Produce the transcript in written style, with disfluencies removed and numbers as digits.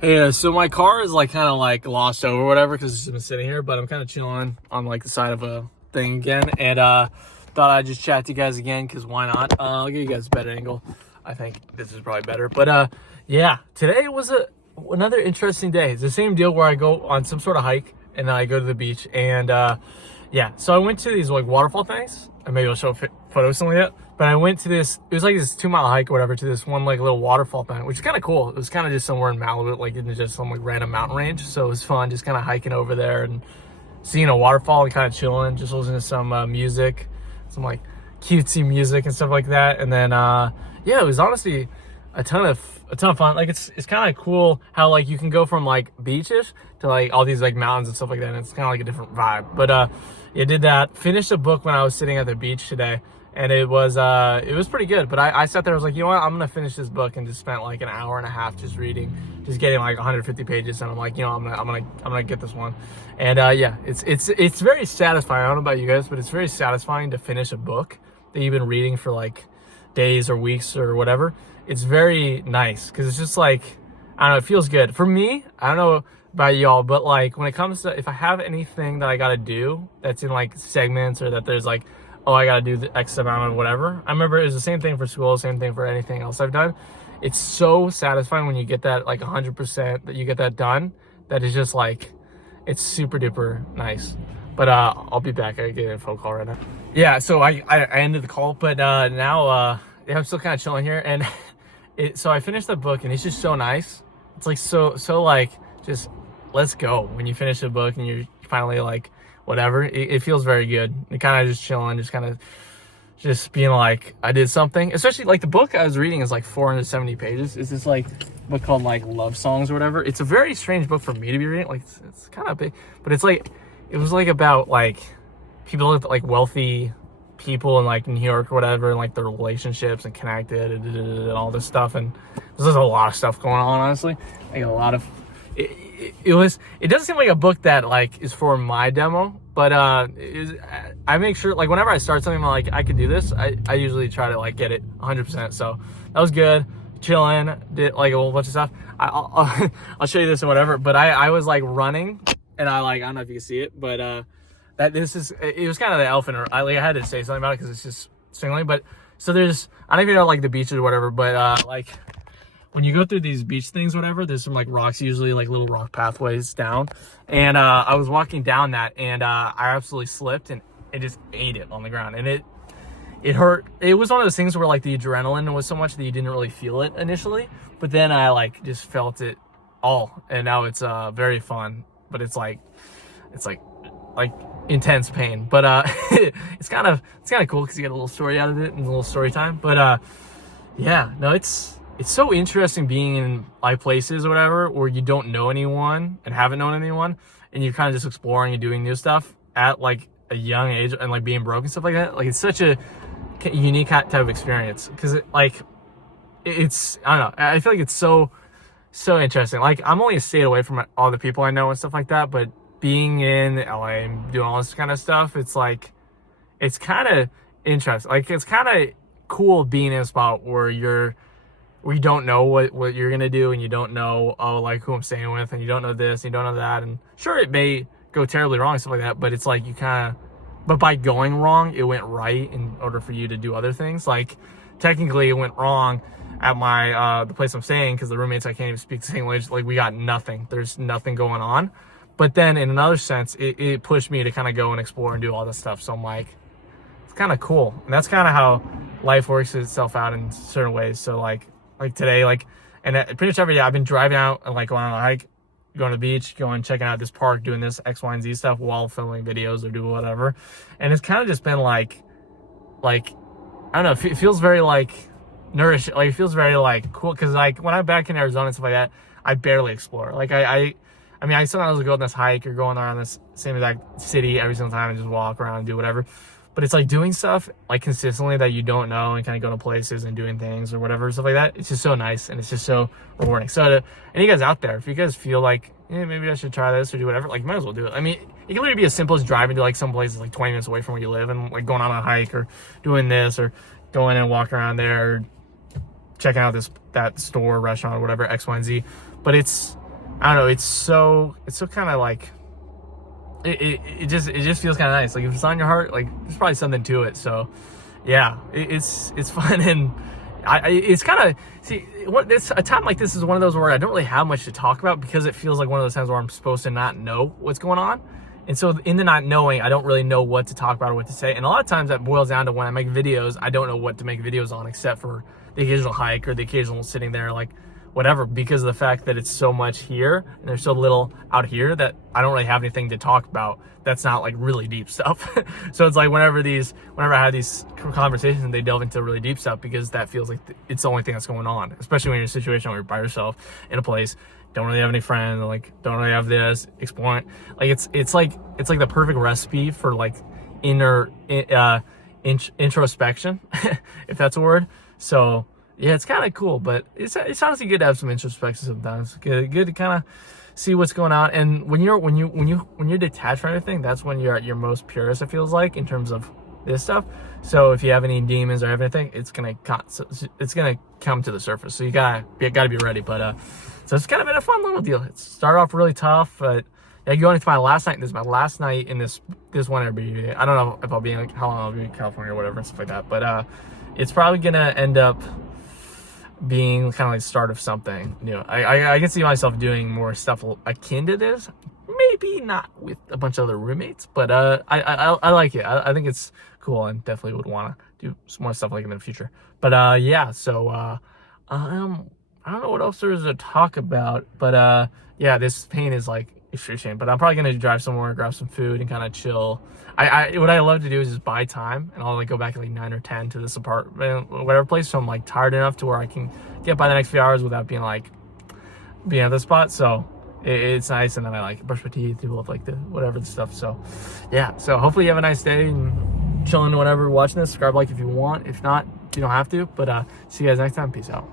Hey, so my car is like kind of like lost over whatever because it's just been sitting here, but I'm kind of chilling on like the side of a thing again, and thought I'd just chat to you guys again because why not? I'll give you guys a better angle. I think this is probably better, but yeah, today was another interesting day. It's the same deal where I go on some sort of hike and then I go to the beach, and yeah, so I went to these like waterfall things, and maybe I'll show photos something like that. But I went to this, it was like this 2 mile hike or whatever, to this one like little waterfall thing, which is kind of cool. It was kind of just somewhere in Malibu, like in just some like random mountain range. So it was fun just kind of hiking over there and seeing a waterfall and kind of chilling, just listening to some music, some like cutesy music and stuff like that. And then yeah, it was honestly a ton of fun. Like it's kind of cool how like you can go from like beaches to like all these like mountains and stuff like that, and it's kind of like a different vibe. But yeah, did that. Finished a book when I was sitting at the beach today, and it was pretty good. But I sat there, I was like, you know what, I'm gonna finish this book, and just spent like an hour and a half just reading, just getting like 150 pages, and I'm like, you know, I'm gonna get this one. And yeah, it's very satisfying. I don't know about you guys, but it's very satisfying to finish a book that you've been reading for like days or weeks or whatever. It's very nice because it's just like, I don't know, it feels good for me. I don't know about y'all, but like when it comes to, if I have anything that I gotta do that's in like segments, or that there's like, oh, I gotta do the X amount of whatever. I remember it was the same thing for school, same thing for anything else I've done. It's so satisfying when you get that like 100%, that you get that done. That is just like, it's super duper nice. But I'll be back. I get a phone call right now. Yeah, so I ended the call, but now yeah, I'm still kind of chilling here, and so I finished the book, and it's just so nice. It's like so like, just let's go when you finish the book and you're finally like whatever. It feels very good. It kind of just chilling, just kind of just being like, I did something. Especially like the book I was reading is like 470 pages. It's this like book called like Love Songs or whatever. It's a very strange book for me to be reading. Like it's kind of big, but it's like, it was like about like people with like wealthy people in like New York or whatever, and like their relationships and connected and all this stuff. And there's a lot of stuff going on, honestly. Like a lot of it doesn't seem like a book that like is for my demo, but I make sure like whenever I start something, I'm like, I could do this, I usually try to like get it 100%. So that was good. Chilling, did like a whole bunch of stuff. I'll show you this and whatever, but I was like running, and I don't know if you can see it, but it was kind of the elephant, or I had to say something about it because it's just singling. But so there's, I don't even know like the beaches or whatever, but like when you go through these beach things, whatever, there's some like rocks, usually like little rock pathways down. And I was walking down that, and I absolutely slipped, and it just ate it on the ground, and it hurt. It was one of those things where like the adrenaline was so much that you didn't really feel it initially, but then I like just felt it all, and now it's very fun, but it's like intense pain. But it's kind of cool because you get a little story out of it and a little story time. But yeah, no, it's so interesting being in like places or whatever where you don't know anyone and haven't known anyone, and you're kind of just exploring and doing new stuff at like a young age, and like being broke and stuff like that. Like it's such a unique type of experience because it's I don't know, I feel like it's so interesting. Like I'm only a state away from all the people I know and stuff like that, but being in LA and doing all this kind of stuff, it's like, it's kind of interesting. Like it's kind of cool being in a spot where you don't know what you're gonna do, and you don't know, oh, like who I'm staying with, and you don't know this, and you don't know that, and sure, it may go terribly wrong and stuff like that, but it's like you kind of, but by going wrong, it went right in order for you to do other things. Like technically, it went wrong at my the place I'm staying because the roommates, I can't even speak the same language. Like we got nothing. There's nothing going on. But then in another sense, it pushed me to kind of go and explore and do all this stuff. So I'm like, it's kind of cool. And that's kind of how life works itself out in certain ways. So like today, like, and pretty much every day I've been driving out and like going on a hike, going to the beach, going, checking out this park, doing this X, Y, and Z stuff while filming videos or doing whatever. And it's kind of just been like, I don't know, it feels very like nourishing. Like it feels very like cool. Cause like when I'm back in Arizona and stuff like that, I barely explore. Like I mean, I sometimes will go on this hike or going around this same exact city every single time and just walk around and do whatever. But it's like doing stuff like consistently that you don't know, and kind of going to places and doing things or whatever, stuff like that. It's just so nice, and it's just so rewarding. So to any guys out there, if you guys feel like, maybe I should try this or do whatever, like you might as well do it. I mean, it can literally be as simple as driving to like some places like 20 minutes away from where you live, and like going on a hike or doing this, or going and walking around there, or checking out that store, restaurant, or whatever, X, Y, and Z. But it's I don't know, it's so kind of like, it just feels kind of nice. Like if it's on your heart, like there's probably something to it. So yeah, it's fun. And it's kind of, see, a time like this is one of those where I don't really have much to talk about, because it feels like one of those times where I'm supposed to not know what's going on. And so in the not knowing, I don't really know what to talk about or what to say. And a lot of times that boils down to when I make videos, I don't know what to make videos on, except for the occasional hike or the occasional sitting there, like whatever, because of the fact that it's so much here and there's so little out here that I don't really have anything to talk about that's not like really deep stuff. So it's like whenever I have these conversations, they delve into really deep stuff, because that feels like it's the only thing that's going on, especially when you're in a situation where you're by yourself in a place, don't really have any friends, like don't really have this, exploring. Like it's like the perfect recipe for like introspection, if that's a word. So yeah, it's kind of cool, but it's honestly good to have some introspection sometimes. Good to kind of see what's going on. And when you're detached from everything, that's when you're at your most purest, it feels like, in terms of this stuff. So if you have any demons or anything, it's gonna come to the surface. So you gotta be ready. But so it's kind of been a fun little deal. It started off really tough, but yeah, going into my last night. This is my last night in this one Airbnb. I don't know if I'll be in, like, how long I'll be in California or whatever and stuff like that. But it's probably gonna end up being kind of like the start of something new. I can see myself doing more stuff akin to this. Maybe not with a bunch of other roommates, but I like it. I think it's cool, and definitely would want to do some more stuff like it in the future. But yeah, so I don't know what else there is to talk about, but yeah, this pain is like extreme. But I'm probably gonna drive somewhere, grab some food, and kind of chill. What I love to do is just buy time, and I'll like go back at like 9 or 10 to this apartment, whatever place. So I'm like tired enough to where I can get by the next few hours without being at the spot. So it's nice, and then I like brush my teeth, do all like the whatever the stuff. So yeah, so hopefully you have a nice day and chilling, whatever, watching this. Subscribe, like if you want. If not, you don't have to. But see you guys next time. Peace out.